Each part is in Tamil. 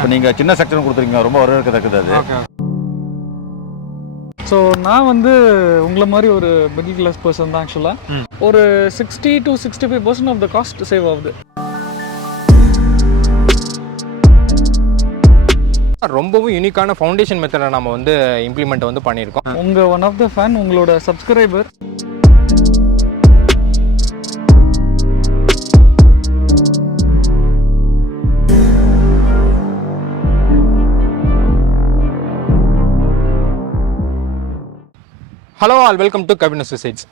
இப்போ நீங்கள் சின்ன செக்ஷன் கொடுத்துருக்கீங்க, ரொம்ப வரவேற்கத்தக்கது அது. ஓகே. ஸோ நான் வந்து உங்களை மாதிரி ஒரு மிடில் கிளாஸ் பர்சன் தான் ஆக்சுவலாக. ஒரு 60 to 65% of the cost save ஆகுது. ரொம்பவும் யூனிக்கான ஃபவுண்டேஷன் மெத்தடை நம்ம வந்து இம்ப்ளிமெண்ட் வந்து பண்ணியிருக்கோம். உங்கள் ஒன் ஆஃப் த ஃபேன், உங்களோட subscriber. Hello all, welcome to Kavin Associates.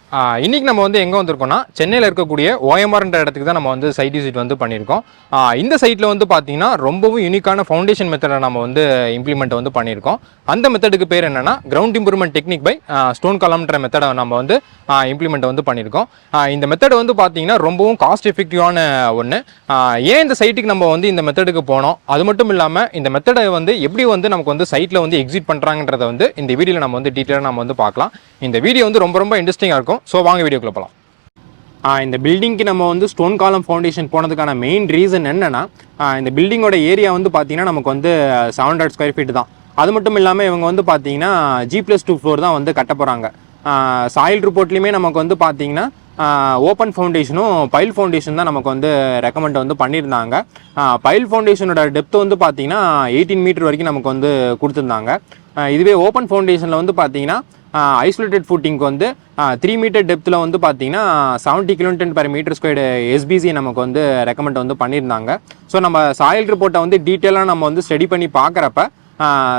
இன்றைக்கி நம்ம வந்து எங்கே வந்திருக்கோம்னா, சென்னையில் இருக்கக்கூடிய ஓஎம்ஆர்ன்ற இடத்துக்கு தான் நம்ம வந்து சைட் விசிட் வந்து பண்ணியிருக்கோம். இந்த சைட்டில் வந்து பார்த்திங்கன்னா ரொம்பவும் யூனிக்கான ஃபவுண்டேஷன் மெத்தடை நம்ம வந்து இம்ப்ளிமெண்ட் வந்து பண்ணியிருக்கோம். அந்த மெத்தடுக்கு பேர் என்னென்னா ground improvement technique by stone காலம்ன்ற மெத்தடை நம்ம வந்து இம்ப்ளிமெண்ட் வந்து பண்ணியிருக்கோம். இந்த மெத்தட் வந்து பார்த்திங்கன்னா ரொம்பவும் காஸ்ட் எஃபெக்டிவான ஒன்று. ஏன் இந்த சைட்டுக்கு நம்ம வந்து இந்த மெத்தடுக்கு போனோம், அது மட்டும் இல்லாமல் இந்த மெத்தடை வந்து எப்படி வந்து நமக்கு வந்து சைட்டில் வந்து எக்ஸிட் பண்ணுறாங்கன்றத வந்து இந்த வீடியோவில் நம்ம வந்து டீட்டெயிலாக நம்ம வந்து பார்க்கலாம். இந்த வீடியோ வந்து ரொம்ப இன்ட்ரெஸ்டிங்காக இருக்கும். ஸோ வாங்க வீடியோக்குள்ள போகலாம். இந்த பில்டிங்க்கு நம்ம வந்து ஸ்டோன் காலம் ஃபவுண்டேஷன் போனதுக்கான மெயின் ரீசன் என்னென்னா, இந்த பில்டிங்கோட ஏரியா வந்து பார்த்தீங்கன்னா நமக்கு வந்து 700 ஸ்கொயர் ஃபீட் தான். அது மட்டும் இல்லாமல் இவங்க வந்து பார்த்தீங்கன்னா G+2 ஃப்ளோர் தான் வந்து கட்ட போகிறாங்க. சாயில் ரிப்போர்ட்லேயுமே நமக்கு வந்து பார்த்தீங்கன்னா ஓப்பன் ஃபவுண்டேஷனும் பைல் ஃபவுண்டேஷன் தான் நமக்கு வந்து ரெக்கமெண்ட் வந்து பண்ணியிருந்தாங்க. பைல் ஃபவுண்டேஷனோட டெப்த் வந்து பார்த்தீங்கன்னா 18 மீட்டர் வரைக்கும் நமக்கு வந்து கொடுத்துருந்தாங்க. இதுவே ஓப்பன் ஃபவுண்டேஷனில் வந்து பார்த்தீங்கன்னா ஐசோலேட்டட் ஃபுட்டிங்க்கு வந்து 3 மீட்டர் டெப்த்தில் வந்து பார்த்தீங்கன்னா 70 kN/m² எஸ்பிசி நமக்கு வந்து ரெக்கமெண்ட் வந்து பண்ணியிருந்தாங்க. ஸோ நம்ம சாயில் ரிப்போர்ட்டை வந்து டீட்டெயிலாக நம்ம வந்து ஸ்டடி பண்ணி பார்க்குறப்ப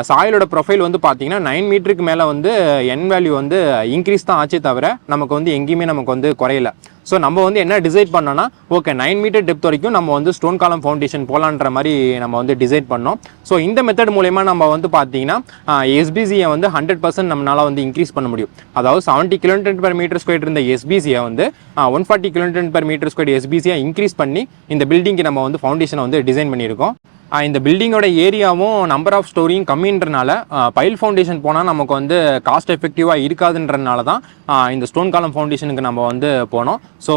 சாயிலோட ப்ரொஃபைல் வந்து பார்த்தீங்கன்னா 9 மீட்டருக்கு மேலே வந்து என் வேல்யூ வந்து இன்க்ரீஸ் தான் ஆச்சே தவிர நமக்கு வந்து எங்கேயுமே நமக்கு வந்து குறையல. ஸோ நம்ம வந்து என்ன டிசைட் பண்ணோன்னா, ஓகே 9 மீட்டர் டெப்த் வரைக்கும் நம்ம வந்து ஸ்டோன் காலம் ஃபவுண்டேஷன் போகலான்ற மாதிரி நம்ம வந்து டிசைட் பண்ணோம். ஸோ இந்த மெத்தட் மூலயமா நம்ம வந்து பார்த்தீங்கன்னா எஸ்பிசியை வந்து 100% நம்மளால் வந்து இன்க்ரீஸ் பண்ண முடியும். அதாவது 70 kN/m² இருந்த எஸ்பிசியை வந்து 140 kN/m² எஸ்பிசியாக இன்க்ரீஸ் பண்ணி இந்த பில்டிங்க்கு நம்ம வந்து ஃபவுண்டேஷனை வந்து டிசைன் பண்ணியிருக்கோம். இந்த பில்டிங்கோட ஏரியாவும் நம்பர் ஆஃப் ஸ்டோரியும் கம்மின்றனால பைல் ஃபவுண்டேஷன் போனால் நமக்கு வந்து காஸ்ட் எஃபெக்டிவாக இருக்காதுன்றனால தான் இந்த ஸ்டோன் காலம் ஃபவுண்டேஷனுக்கு நம்ம வந்து போனோம். ஸோ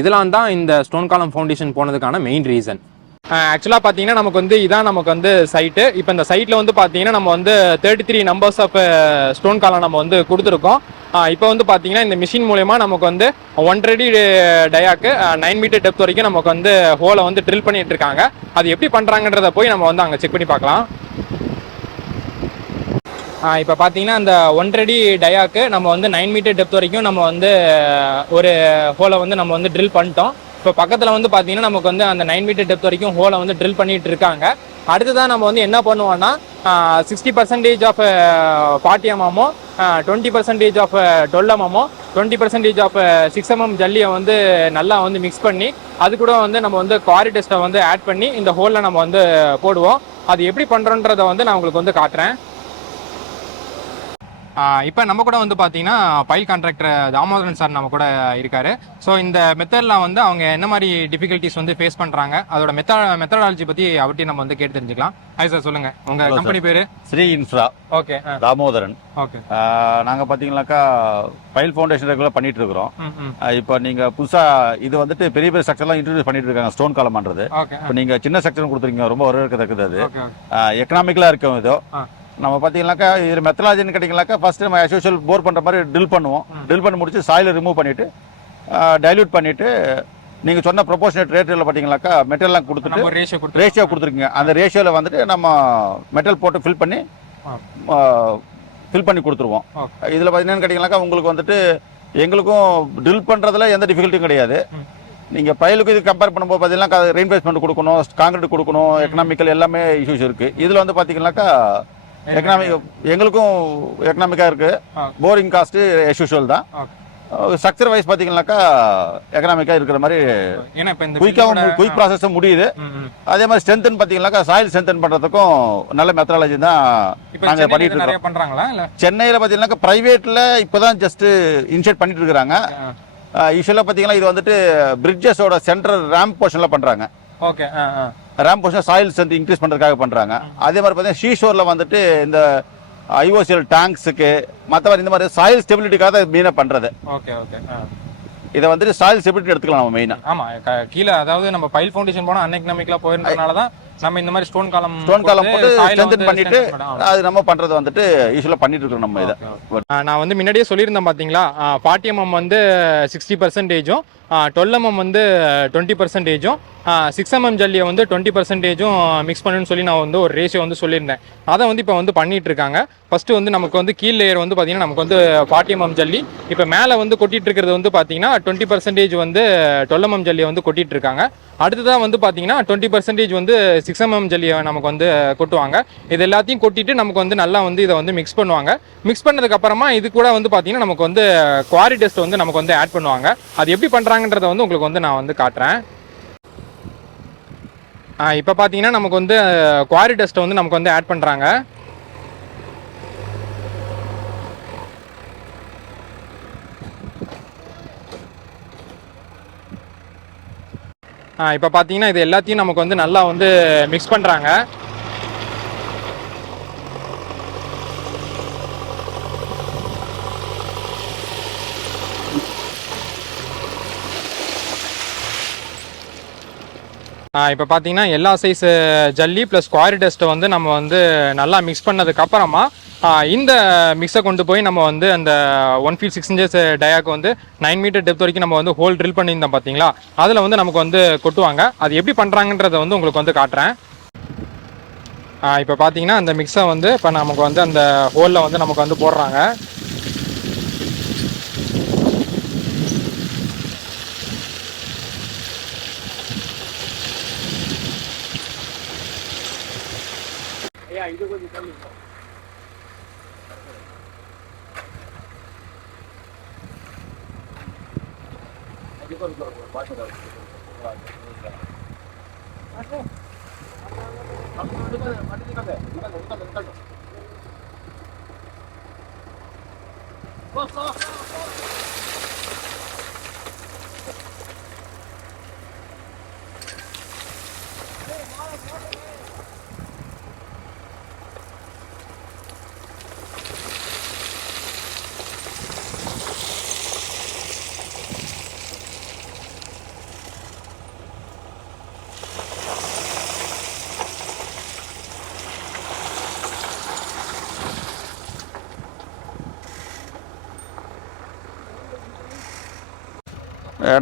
இதெல்லாம் தான் இந்த ஸ்டோன் காலம் ஃபவுண்டேஷன் போனதுக்கான மெயின் ரீசன். ஆக்சுவலாக பார்த்தீங்கன்னா நமக்கு வந்து இதான் நமக்கு வந்து சைட்டு. இப்போ இந்த சைட்டில் வந்து பார்த்தீங்கன்னா நம்ம வந்து 33 நம்பர்ஸ் ஆஃப் ஸ்டோன் காலம் நம்ம வந்து கொடுத்துருக்கோம். இப்போ வந்து பார்த்தீங்கன்னா இந்த மிஷின் மூலயமா நமக்கு வந்து 1 அடி டயாக்கு 9 மீட்டர் டெப்த் வரைக்கும் நமக்கு வந்து ஹோலை வந்து ட்ரில் பண்ணிட்டு இருக்காங்க. அது எப்படி பண்ணுறாங்கன்றத போய் நம்ம வந்து அங்கே செக் பண்ணி பார்க்கலாம். இப்போ பார்த்தீங்கன்னா அந்த 1 அடி டயாக்கு நம்ம வந்து 9 மீட்டர் டெப்த் வரைக்கும் நம்ம வந்து ஒரு ஹோலை வந்து நம்ம வந்து ட்ரில் பண்ணிட்டோம். இப்போ பக்கத்தில் வந்து பார்த்தீங்கன்னா நமக்கு வந்து அந்த 9 மீட்டர் டெப்த் வரைக்கும் ஹோலை வந்து ட்ரில் பண்ணிட்டு இருக்காங்க. அடுத்ததான் நம்ம வந்து என்ன பண்ணுவோம்னா 60% of 40 mm, 20% of 12 mm, 20% of 6 mm ஜல்லியை வந்து நல்லா வந்து மிக்ஸ் பண்ணி அது கூட வந்து நம்ம வந்து குவாரி டெஸ்ட்டை வந்து ஆட் பண்ணி இந்த ஹோலில் நம்ம வந்து போடுவோம். அது எப்படி பண்ணுறோன்றதை வந்து நான் உங்களுக்கு வந்து காட்டுறேன். இப்போ நம்ம கூட வந்து பார்த்தீங்கன்னா பைல் கான்ட்ராக்டர் தாமோதரன் சார் நம்ம கூட இருக்காரு. ஸோ இந்த மெத்தடில் வந்து அவங்க என்ன மாதிரி டிஃபிகல்ட்டிஸ் வந்து ஃபேஸ் பண்ணுறாங்க, அதோட மெத்தடாலஜி பற்றி அவர்கிட்ட நம்ம வந்து கேட்டு தெரிஞ்சுக்கலாம். ஹாய் சார், சொல்லுங்கள் உங்கள் கம்பெனி பேர்? ஸ்ரீ இன்ஃப்ரா. ஓகே. தாமோதரன். ஓகே. நாங்கள் பார்த்தீங்கன்னாக்கா பைல் ஃபவுண்டேஷன் ரெகுலராக பண்ணிட்டு இருக்கிறோம். இப்போ நீங்கள் புதுசாக இது வந்துட்டு பெரிய பெரிய ஸ்ட்ரக்சர்லாம் இன்ட்ரடியூஸ் பண்ணிட்டு இருக்காங்க ஸ்டோன் காலம்ன்றது. இப்போ நீங்கள் சின்ன ஸ்ட்ரக்சர் கொடுத்துருக்கீங்க, ரொம்ப வரவேற்கத்தக்கது அது. எக்கனாமிக்கலாக இருக்கும். இதோ நம்ம பார்த்தீங்கன்னாக்கா இது மெத்தடாலஜின்னு கேட்டிங்கனாக்கா ஃபர்ஸ்ட் நம்ம ஆஸ் யூஷுவல் போர் பண்ணுற மாதிரி ட்ரில் பண்ணுவோம். ட்ரில் பண்ணி முடிச்சு சாயிலை ரிமூவ் பண்ணிவிட்டு டைல்யூட் பண்ணிவிட்டு நீங்கள் சொன்ன ப்ரொபோஷனேட் ரேட்டில் பார்த்தீங்கன்னாக்கா மெட்டல்லாம் கொடுத்துட்டு ரேஷியோ கொடுத்துருக்கீங்க. அந்த ரேஷியோவில் வந்துட்டு நம்ம மெட்டல் போட்டு ஃபில் பண்ணி கொடுத்துருவோம். இதில் பார்த்தீங்கன்னு கேட்டிங்கனாக்கா உங்களுக்கு வந்துட்டு எங்களுக்கும் ட்ரில் பண்ணுறதுல எந்த டிஃபிகல்ட்டியும் கிடையாது. நீங்கள் பைலுக்கு இது கம்பேர் பண்ணும்போது பார்த்தீங்கன்னா ரெயின்பேஸ்மெண்ட் கொடுக்கணும், காங்கிரீட் கொடுக்கணும், எக்கனாமிக்கல் எல்லாமே இஷ்யூஸ் இருக்குது. இதில் வந்து பார்த்தீங்கன்னாக்கா எங்களுக்கும் எக்கனாமிக்காக இருக்குது. போரிங் காஸ்ட்டு எஸ் யூஷுவல் தான். ஸ்ட்ரக்சர் வைஸ் பார்த்தீங்கன்னாக்கா எக்கனாமிக்காக இருக்கிற மாதிரி குயிக் ப்ராசஸும் முடியுது. அதே மாதிரி ஸ்ட்ரென்தன் பார்த்தீங்கன்னாக்கா சாயில் ஸ்ட்ரென்தன் பண்ணுறதுக்கும் நல்ல மெத்தடாலஜி தான் நாங்கள் பண்ணிட்டு இருக்கோம். சென்னையில் பார்த்தீங்கன்னாக்கா ப்ரைவேட்டில் இப்போ தான் ஜஸ்ட் இனிஷியேட் பண்ணிட்டு இருக்கிறாங்க. யூஸ்வலாக பார்த்தீங்கன்னா இது வந்துட்டு பிரிட்ஜஸோட சென்ட்ரல் ரேம்ப் போர்ஷனில் பண்ணுறாங்க. Okay. Ramp portion soil strength increase பண்ணுறதுக்காக பண்ணுறாங்க. அதே மாதிரி பார்த்தீங்கன்னா ஷீஷோரில் வந்துட்டு இந்த ஐஓசிஎல் டேங்க்ஸுக்கு மற்றவரை இந்த மாதிரி சாயில் ஸ்டெபிலிட்டிக்காக தான் மெயினாக பண்ணுறது. ஓகே. ஓகே. இதை வந்துட்டு சாயில் ஸ்டெபிலிட்டி எடுத்துக்கலாம் நம்ம மெயினாக. ஆமாம், கீழே அதாவது நம்ம பைல் ஃபவுண்டேஷன் போனால் அன்எக்கனாமிக்கலாக போயிருந்ததுனால தான் நம்ம இந்த மாதிரி ஸ்டோன் காலம் போட்டு ஸ்ட்ரென்தன் பண்ணிட்டு அது நம்ம பண்றது வந்துட்டு யூஸ்வலா பண்ணிட்டு இருக்கோம் நம்ம இதை. நான் வந்து முன்னாடியே சொல்லியிருந்தேன் பார்த்தீங்களா, 40 mm வந்து 60%, 12 mm வந்து 20%, 6 mm ஜல்லியை வந்து 20% மிக்ஸ் பண்ணுன்னு சொல்லி நான் வந்து ஒரு ரேஷியோ வந்து சொல்லியிருந்தேன். அதை வந்து இப்போ வந்து பண்ணிட்டு இருக்காங்க. ஃபர்ஸ்ட் வந்து நமக்கு வந்து கீழ் லேயர் வந்து பார்த்தீங்கன்னா நமக்கு வந்து 40 mm ஜல்லி, இப்போ மேலே வந்து கொட்டிட்டு இருக்கிறது வந்து பார்த்தீங்கன்னா 20% வந்து 12 mm ஜல்லியை வந்து கொட்டிட்டு இருக்காங்க. அடுத்ததான் வந்து பார்த்தீங்கன்னா 20% வந்து 6 mm ஜல்லியை நமக்கு வந்து கொட்டுவாங்க. இது எல்லாத்தையும் கொட்டிட்டு நமக்கு வந்து நல்லா வந்து இதை வந்து மிக்ஸ் பண்ணுவாங்க. மிக்ஸ் பண்ணதுக்கு அப்புறமா இது கூட வந்து பார்த்தீங்கன்னா நமக்கு வந்து குவாரி டெஸ்ட் வந்து நமக்கு வந்து ஆட் பண்ணுவாங்க. அது எப்படி பண்ணுறாங்கன்றதை வந்து உங்களுக்கு வந்து நான் வந்து காட்டுறேன். இப்போ பார்த்தீங்கன்னா நமக்கு வந்து குவாரி டெஸ்ட்டை வந்து நமக்கு வந்து ஆட் பண்ணுறாங்க. இப்போ பார்த்தீங்கன்னா இது எல்லாத்தையும் நமக்கு வந்து நல்லா வந்து மிக்ஸ் பண்ணுறாங்க. இப்போ பார்த்தீங்கன்னா எல்லா சைஸ் ஜல்லி ப்ளஸ் குவாரி டெஸ்ட்டை வந்து நம்ம வந்து நல்லா மிக்ஸ் பண்ணதுக்கு அப்புறமா இந்த மிக்ஸை கொண்டு போய் நம்ம வந்து அந்த 1 feet 6 inches டயாக்கு வந்து 9 meter டெப்த் வரைக்கும் நம்ம வந்து ஹோல் ட்ரில் பண்ணியிருந்தோம் பார்த்தீங்களா, அதில் வந்து நமக்கு வந்து கொட்டுவாங்க. அது எப்படி பண்ணுறாங்கன்றதை வந்து உங்களுக்கு வந்து காட்டுறேன். இப்போ பார்த்தீங்கன்னா அந்த மிக்ஸை வந்து இப்போ நமக்கு வந்து அந்த ஹோலில் வந்து நமக்கு வந்து போடுறாங்க.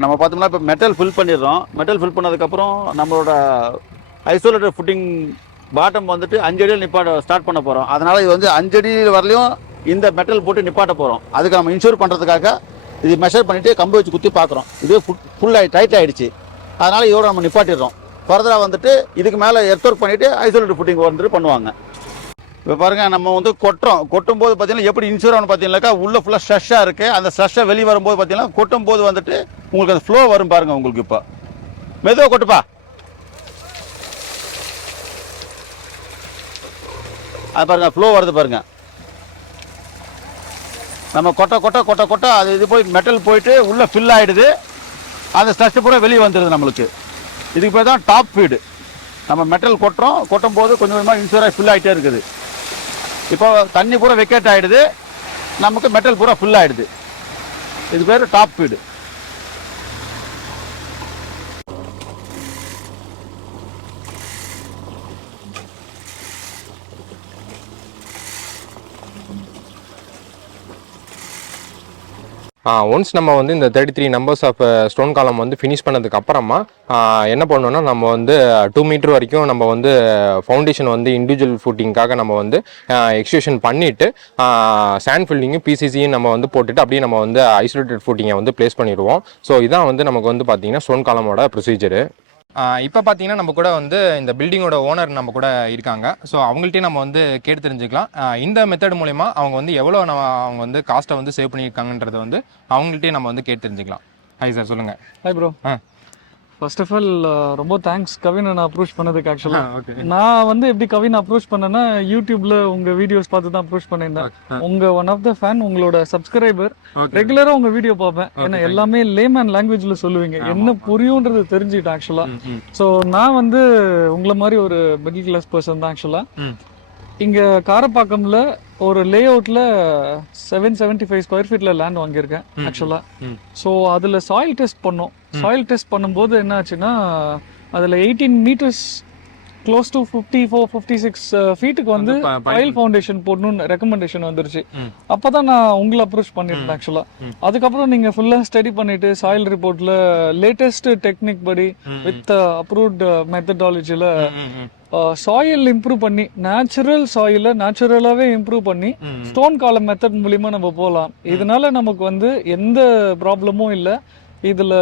நம்ம பார்த்தோம்னா இப்போ மெட்டல் ஃபில் பண்ணிடுறோம். மெட்டல் ஃபில் பண்ணதுக்கப்புறம் நம்மளோட ஐசோலேட்டட் ஃபுட்டிங் பாட்டம் வந்துட்டு 5 அடியில் ஸ்டார்ட் பண்ண போகிறோம். அதனால் இது வந்து 5 அடி வரலையும் இந்த மெட்டல் போட்டு நிப்பாட்ட போகிறோம். அதுக்கு நம்ம இன்ஷூர் பண்ணுறதுக்காக இது மெஷர் பண்ணிவிட்டு கம்பு வச்சு குத்தி பார்க்குறோம். இது டைட் ஆகிடுச்சு. அதனால் இதோட நம்ம நிப்பாட்டிடுறோம். ஃபர்தராக வந்துட்டு இதுக்கு மேலே எர்த் ஒர்க் பண்ணிவிட்டு ஐசோலேட்டட் ஃபுட்டிங் வந்துட்டு பண்ணுவாங்க. இப்போ பாருங்கள், நம்ம வந்து கொட்டும்போது பார்த்தீங்கன்னா எப்படி இன்சூர் ஆகணும் பார்த்தீங்கன்னாக்கா, உள்ளே ஃபுல்லாக ஸ்ட்ரெஷ்ஷாக இருக்குது. அந்த ஸ்ட்ரெஷ்ஷாக வெளியே வரும்போது பார்த்தீங்கன்னா கொட்டும்போது வந்துட்டு உங்களுக்கு அந்த ஃப்ளோ வரும் பாருங்கள். உங்களுக்கு இப்போ மெதுவாக கொட்டுப்பா. அது பாருங்கள், ஃப்ளோ வருது பாருங்கள். நம்ம கொட்ட அது இது போய் மெட்டல் போயிட்டு உள்ளே ஃபில் ஆகிடுது. அந்த ஸ்ட்ரெஸ் பூரா வெளியே வந்துடுது நம்மளுக்கு. இதுக்கு பேர் தான் டாப் ஃபீடு. நம்ம மெட்டல் கொட்டும் போது கொஞ்சம் கொஞ்சமாக இன்சூராக ஃபில் ஆகிட்டே இருக்குது. இப்போ தண்ணி பூரா வெக்கேட் ஆகிடுது, நமக்கு மெட்டல் பூரா ஃபில் ஆகிடுது. இது பேர் டாப் ஃபீடு. ஒன்ஸ் நம்ம வந்து இந்த 33 நம்பர்ஸ் ஆஃப் ஸ்டோன் காலம் வந்து ஃபினிஷ் பண்ணதுக்கு அப்புறமா என்ன பண்ணோம்னா, நம்ம வந்து 2 மீட்டர் வரைக்கும் நம்ம வந்து ஃபவுண்டேஷன் வந்து இண்டிவிஜுவல் ஃபுட்டிங்காக நம்ம வந்து எக்ஸ்டியூஷன் பண்ணிவிட்டு சாண்ட் ஃபில்லிங்கும் பிசிசியும் நம்ம வந்து போட்டுட்டு அப்படியே நம்ம வந்து ஐசோலேட்டட் ஃபுட்டிங்கை வந்து ப்ளேஸ் பண்ணிடுவோம். ஸோ இதான் வந்து நமக்கு வந்து பார்த்திங்கன்னா ஸ்டோன் காலமோட ப்ரொசீஜரு. இப்போ பார்த்தீங்கன்னா நம்ம கூட வந்து இந்த பில்டிங்கோட ஓனர் நம்ம கூட இருக்காங்க. ஸோ அவங்கள்ட்டே நம்ம வந்து கேட்டு தெரிஞ்சுக்கலாம். இந்த மெத்தட் மூலமா அவங்க வந்து எவ்வளோ அவங்க வந்து காஸ்ட்டை வந்து சேவ் பண்ணியிருக்காங்கன்றதை வந்து அவங்கள்ட்டே நம்ம வந்து கேட்டு தெரிஞ்சுக்கலாம். ஹாய் சார், சொல்லுங்கள். Hi bro. First of all ரொம்ப தேங்க்ஸ் கவின் நான் அப்ரோச் பண்ணதுக்கு. ஆக்சுவலாக நான் வந்து எப்படி கவின் அப்ரோச் பண்ணேன்னா, யூடியூப்ல உங்க வீடியோஸ் பார்த்து தான் அப்ரோச் பண்ணியிருந்தேன். உங்க ஒன் ஆஃப் த ஃபேன், உங்களோட சப்ஸ்கிரைபர். ரெகுலரா உங்க வீடியோ பார்ப்பேன். ஏன்னா எல்லாமே லேமேன் லாங்குவேஜ்ல சொல்லுவீங்க, என்ன புரியும்ன்றது தெரிஞ்சுக்கிட்டேன் ஆக்சுவலா. ஸோ நான் வந்து உங்களை மாதிரி ஒரு மிடில் கிளாஸ் பர்சன் தான் ஆக்சுவலா. இங்க காரப்பாக்கம்ல ஒரு லே அவுட்ல 775 ஸ்கொயர் ஃபீட்ல லேண்ட் வாங்கியிருக்கேன் ஆக்சுவலா. ஸோ அதுல சாயில் டெஸ்ட் பண்ணோம். சாயில் டெஸ்ட் பண்ணும்போது என்ன ஆச்சுன்னா, அதுல 18 மீட்டர்ஸ் க்ளோஸ் டு 56 ஃபீட்டுக்கு வந்து பைல் ஃபவுண்டேஷன் போடணும்னு ரெக்கமெண்டேஷன் வந்துருச்சு. அப்பதான் நான் உங்களை அப்ரோச் பண்ணிருந்தேன் ஆக்சுவலா. அதுக்கப்புறம் நீங்க ஃபுல்லா ஸ்டடி பண்ணிட்டு சாயில் ரிப்போர்ட்ல லேட்டஸ்ட் டெக்னிக் படி வித் அப்ரூவ்ட் மெத்தடாலஜில சாயில் இம்ப்ரூவ் பண்ணி நேச்சுரல் சாயில நேச்சுரலாவே இம்ப்ரூவ் பண்ணி ஸ்டோன் காலம் மெத்தட் மூலியமா நம்ம போகலாம். இதனால நமக்கு வந்து எந்த ப்ராப்ளமும் இல்லை. இதுல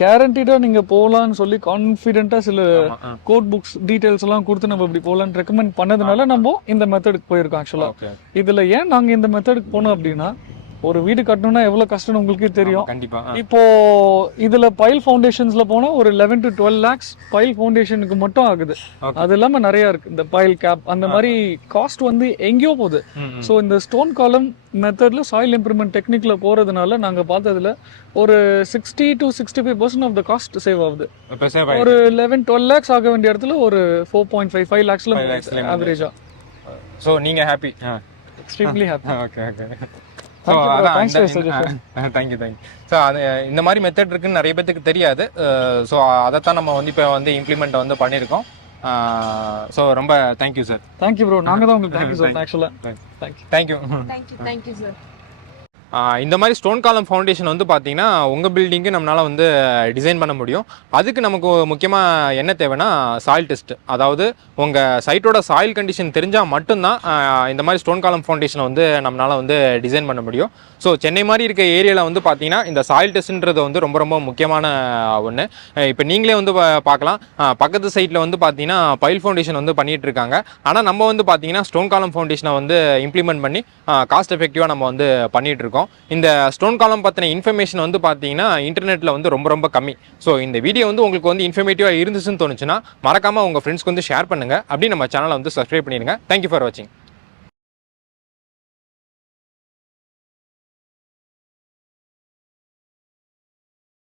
கேரண்டீடா நீங்க போகலான்னு சொல்லி கான்ஃபிடென்ட்டா சில கோட் புக்ஸ் டீடைல்ஸ் எல்லாம் கொடுத்து நம்ம இப்படி போகலான்னு ரெக்கமெண்ட் பண்ணதுனால நம்ம இந்த மெத்தடுக்கு போயிருக்கோம் ஆக்சுவலா. இதுல ஏன் நாங்க இந்த மெத்தடுக்கு போனோம் அப்படின்னா, ஒரு வீடு கட்டணும்னா எவ்வளவு கஷ்டம் உங்களுக்கு தெரியும். கண்டிப்பா. இப்போ இதுல பைல் ஃபவுண்டேஷன்ஸ்ல போனா ஒரு 11 to 12 lakhs பைல் ஃபவுண்டேஷனுக்கு மட்டும் ஆகுது. அது இல்லாம நிறைய இருக்கு, இந்த பைல் கேப் அந்த மாதிரி காஸ்ட் வந்து எங்கேயோ போகுது. ஸோ இந்த ஸ்டோன் காலம் மெத்தட்ல சாயில் இம்ப்ரூவ்மெண்ட் டெக்னிக்ல போறதுனால நாங்க பார்த்ததுல ஒரு 60 to 65% of the cost save ஆகுது. ஒரு 11-12 lakhs ஆக வேண்டிய இடத்துல ஒரு 4.5 lakhsல ஆவரேஜா. ஸோ நீங்க happy? Extremely happy. Okay okay. Thank you. So அது இந்த மாதிரி மெத்தட் இருக்குன்னு நிறைய பேத்துக்கு தெரியாது. ஸோ அதைத்தான் நம்ம வந்து இப்போ வந்து இம்ப்ளிமெண்ட் வந்து பண்ணியிருக்கோம். ஸோ ரொம்ப தேங்க்யூ சார். Thank you bro. நாங்கள் தான் உங்களுக்கு தேங்க்யூ சார் ஆக்சுவலாக. Thank you sir. இந்த மாதிரி ஸ்டோன் காலம் ஃபவுண்டேஷன் வந்து பார்த்தீங்கன்னா உங்கள் பில்டிங்கு நம்மளால் வந்து டிசைன் பண்ண முடியும். அதுக்கு நமக்கு முக்கியமாக என்ன தேவைன்னா சாயில் டெஸ்ட். அதாவது உங்கள் சைட்டோட சாயில் கண்டிஷன் தெரிஞ்சால் மட்டும்தான் இந்த மாதிரி ஸ்டோன் காலம் ஃபவுண்டேஷனை வந்து நம்மளால் வந்து டிசைன் பண்ண முடியும். ஸோ சென்னை மாதிரி இருக்க ஏரியாவில் வந்து பார்த்தீங்கன்னா இந்த சாயில் டெஸ்ட்ன்றது வந்து ரொம்ப ரொம்ப முக்கியமான ஒன்று. இப்போ நீங்களே வந்து பார்க்கலாம், பக்கத்து சைட்டில் வந்து பார்த்தீங்கன்னா பைல் ஃபவுண்டேஷன் வந்து பண்ணிகிட்டு இருக்காங்க. ஆனால் நம்ம வந்து பார்த்தீங்கன்னா ஸ்டோன் காலம் ஃபவுண்டேஷனை வந்து இம்ப்ளிமெண்ட் பண்ணி காஸ்ட் எஃபெக்டிவாக நம்ம வந்து பண்ணிகிட்டு இருக்கோம். இந்த ஸ்டோன் காலம் பற்றின இன்ஃபர்மேஷன் வந்து பார்த்தீங்கன்னா இன்டர்நெட்டில் வந்து ரொம்ப ரொம்ப கம்மி. ஸோ இந்த வீடியோ வந்து உங்களுக்கு வந்து இன்ஃபர்மேட்டிவாக இருந்துச்சுன்னு தோணுச்சுன்னா மறக்காமல் உங்கள் ஃப்ரெண்ட்ஸ்க்கு வந்து ஷேர் பண்ணுங்கள். அப்படி நம்ம சேனலை வந்து சப்ஸ்கிரைப் பண்ணிடுங்க. தேங்க்யூ ஃபார் வாட்சிங்.